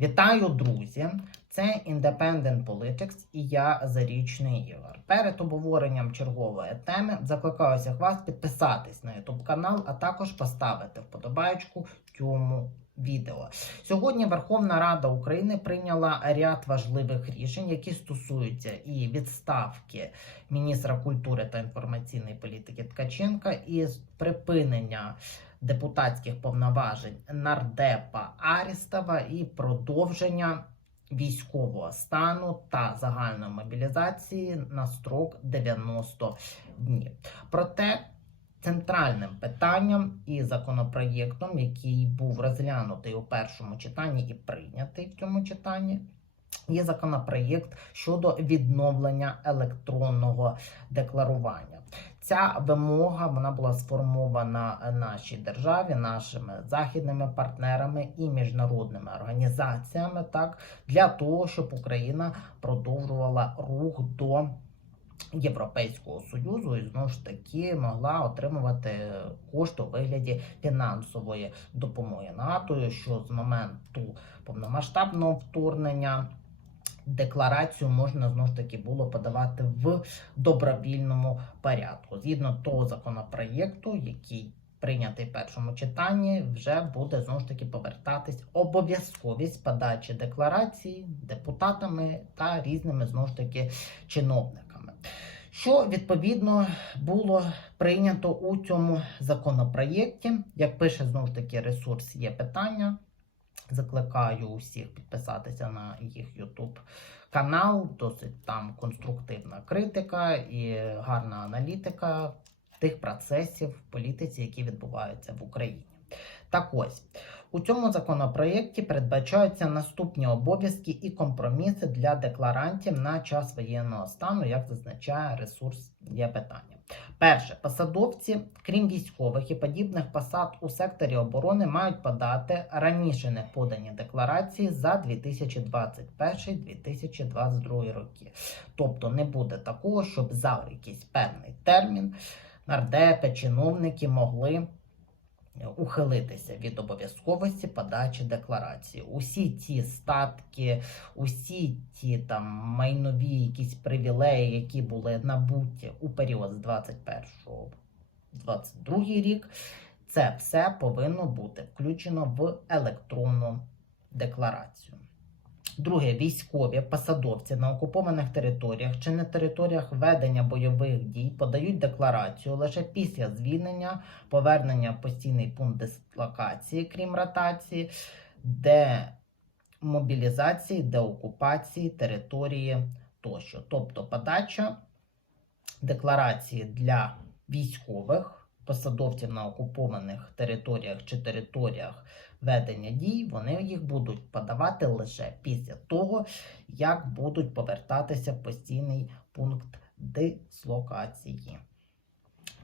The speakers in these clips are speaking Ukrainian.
Вітаю, друзі! Це Independent Politics і я Зарічний Ігор. Перед обговоренням чергової теми закликаю всіх вас підписатись на YouTube канал, а також поставити вподобайку цьому відео. Сьогодні Верховна Рада України прийняла ряд важливих рішень, які стосуються і відставки міністра культури та інформаційної політики Ткаченка, і припинення депутатських повноважень нардепа Арістова і продовження військового стану та загальної мобілізації на строк 90 днів. Проте центральним питанням і законопроєктом, який був розглянутий у першому читанні і прийнятий в цьому читанні. Є законопроєкт щодо відновлення електронного декларування. Ця вимога вона була сформована нашій державі, нашими західними партнерами і міжнародними організаціями, так для того, щоб Україна продовжувала рух до Європейського союзу і знову ж таки могла отримувати кошти у вигляді фінансової допомоги. Нагадую, що з моменту повномасштабного вторгнення. Декларацію можна знову ж таки було подавати в добровільному порядку. Згідно того законопроєкту, який прийнятий в першому читанні, вже буде знову ж таки повертатись обов'язковість подачі декларації депутатами та різними знову ж таки чиновниками. Що відповідно було прийнято у цьому законопроєкті, як пише знову ж таки ресурс, є питання. Закликаю усіх підписатися на їх YouTube канал. Досить там конструктивна критика і гарна аналітика тих процесів в політиці, які відбуваються в Україні. Так ось у цьому законопроєкті передбачаються наступні обов'язки і компроміси для декларантів на час воєнного стану, як зазначає ресурс є питання. Перше, посадовці, крім військових і подібних посад у секторі оборони, мають подати раніше не подані декларації за 2021-2022 роки. Тобто не буде такого, щоб за якийсь певний термін нардепи, чиновники могли ухилитися від обов'язковості подачі декларації. Усі ці статки, усі ті там майнові якісь привілеї, які були набуті у період з 21 22 рік, це все повинно бути включено в електронну декларацію. Друге, військові посадовці на окупованих територіях чи на територіях ведення бойових дій подають декларацію лише після звільнення, повернення в постійний пункт дислокації, крім ротації, де мобілізації, деокупації території тощо. Тобто подача декларації для військових посадовців на окупованих територіях чи територіях ведення дій, вони їх будуть подавати лише після того, як будуть повертатися постійний пункт дислокації.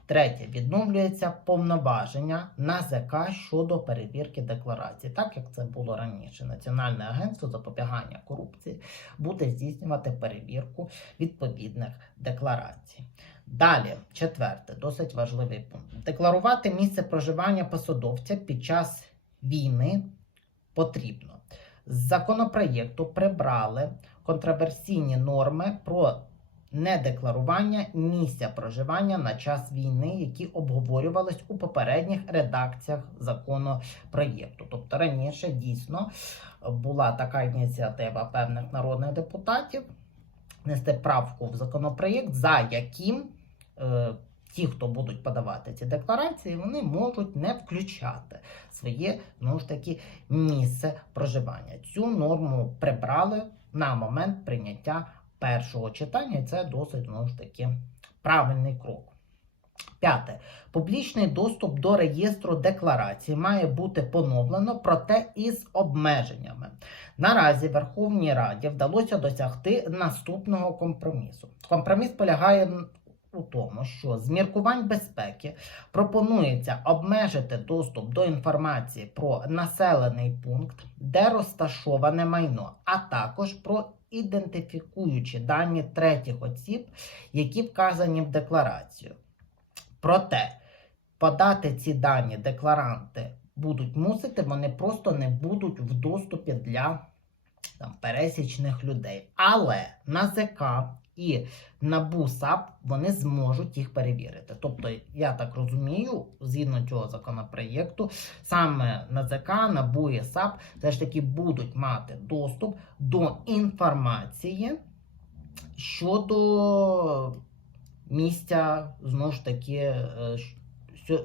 Третє, відновлюється повноваження НАЗК щодо перевірки декларацій, так як це було раніше. Національне агентство запобігання корупції буде здійснювати перевірку відповідних декларацій. Далі, четверте, досить важливий пункт: декларувати місце проживання посадовця під час війни потрібно. З законопроєкту прибрали контроверсійні норми про недекларування місця проживання на час війни, які обговорювались у попередніх редакціях законопроєкту. Тобто раніше дійсно була така ініціатива певних народних депутатів нести правку в законопроєкт, за яким е, ті, хто будуть подавати ці декларації, вони можуть не включати своє знову ж таки місце проживання. Цю норму прибрали на момент прийняття першого читання, і це досить знову ж таки правильний крок. П'яте. Публічний доступ до реєстру декларацій має бути поновлено, проте із обмеженнями. Наразі Верховній Раді вдалося досягти наступного компромісу. Компроміс полягає у тому, що з міркувань безпеки пропонується обмежити доступ до інформації про населений пункт, де розташоване майно, а також про ідентифікуючі дані третіх осіб, які вказані в декларацію. Проте подати ці дані декларанти будуть мусити, вони просто не будуть в доступі для там, пересічних людей. Але НАЗК і НАБУ САП вони зможуть їх перевірити. Тобто, я так розумію, згідно цього законопроєкту, саме НАЗК, НАБУ і САП все ж таки будуть мати доступ до інформації щодо місця, знову ж таки, е,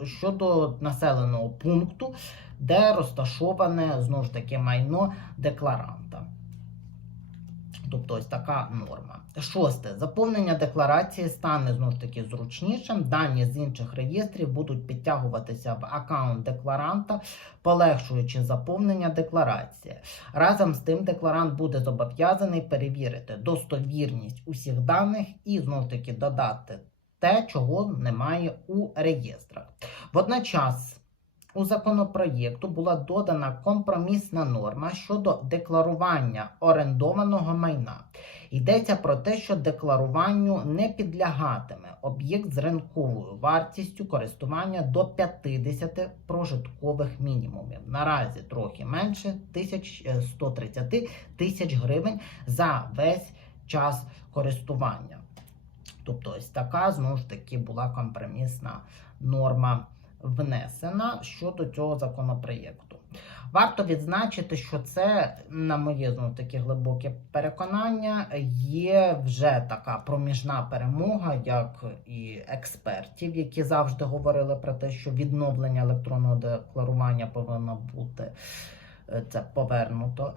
щодо населеного пункту, де розташоване знову ж таки майно декларанта. Тобто ось така норма. Шосте. Заповнення декларації стане знову ж таки зручнішим. Дані з інших реєстрів будуть підтягуватися в аккаунт декларанта, полегшуючи заповнення декларації. Разом з тим, декларант буде зобов'язаний перевірити достовірність усіх даних і знову ж таки додати те, чого немає у реєстрах. Водночас. У законопроєкту була додана компромісна норма щодо декларування орендованого майна. Йдеться про те, що декларуванню не підлягатиме об'єкт з ринковою вартістю користування до 50 прожиткових мінімумів. Наразі трохи менше 1130 тисяч гривень за весь час користування. Тобто, ось така знову ж таки була компромісна норма внесена щодо цього законопроєкту. Варто відзначити, що це, на моє знову таки глибоке переконання, є вже така проміжна перемога, як і експертів, які завжди говорили про те, що відновлення електронного декларування повинно бути е, це повернуто.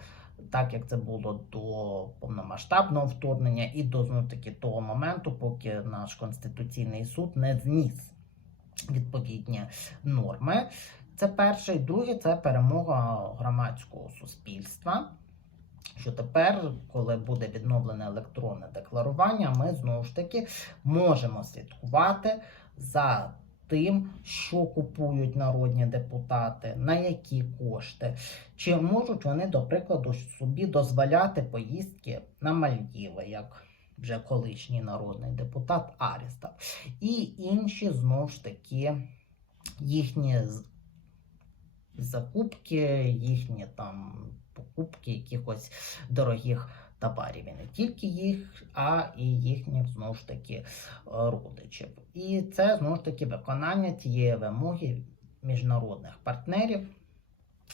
Так як це було до повномасштабного вторгнення і до знову таки того моменту, поки наш конституційний суд не зніс відповідні норми. Це перше. І друге це перемога громадського суспільства. Що тепер, коли буде відновлене електронне декларування, ми знову ж таки можемо слідкувати за тим, що купують народні депутати, на які кошти, чи можуть вони, до прикладу, собі дозволяти поїздки на Мальдіви, як вже колишній народний депутат Арістов. І інші знову ж таки їхні закупки, їхні там покупки якихось дорогих товарів. І не тільки їх, а і їхніх знову ж таки родичів. І це знову ж таки виконання цієї вимоги міжнародних партнерів.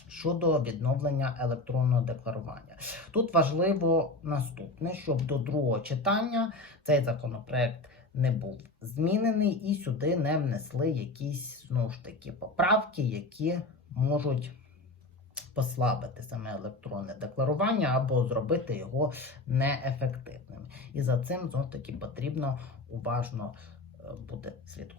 Щодо відновлення електронного декларування, тут важливо наступне, щоб до другого читання цей законопроект не був змінений і сюди не внесли якісь знову ж таки поправки, які можуть послабити саме електронне декларування або зробити його неефективним. І за цим знову ж таки потрібно уважно е, буде слідкувати.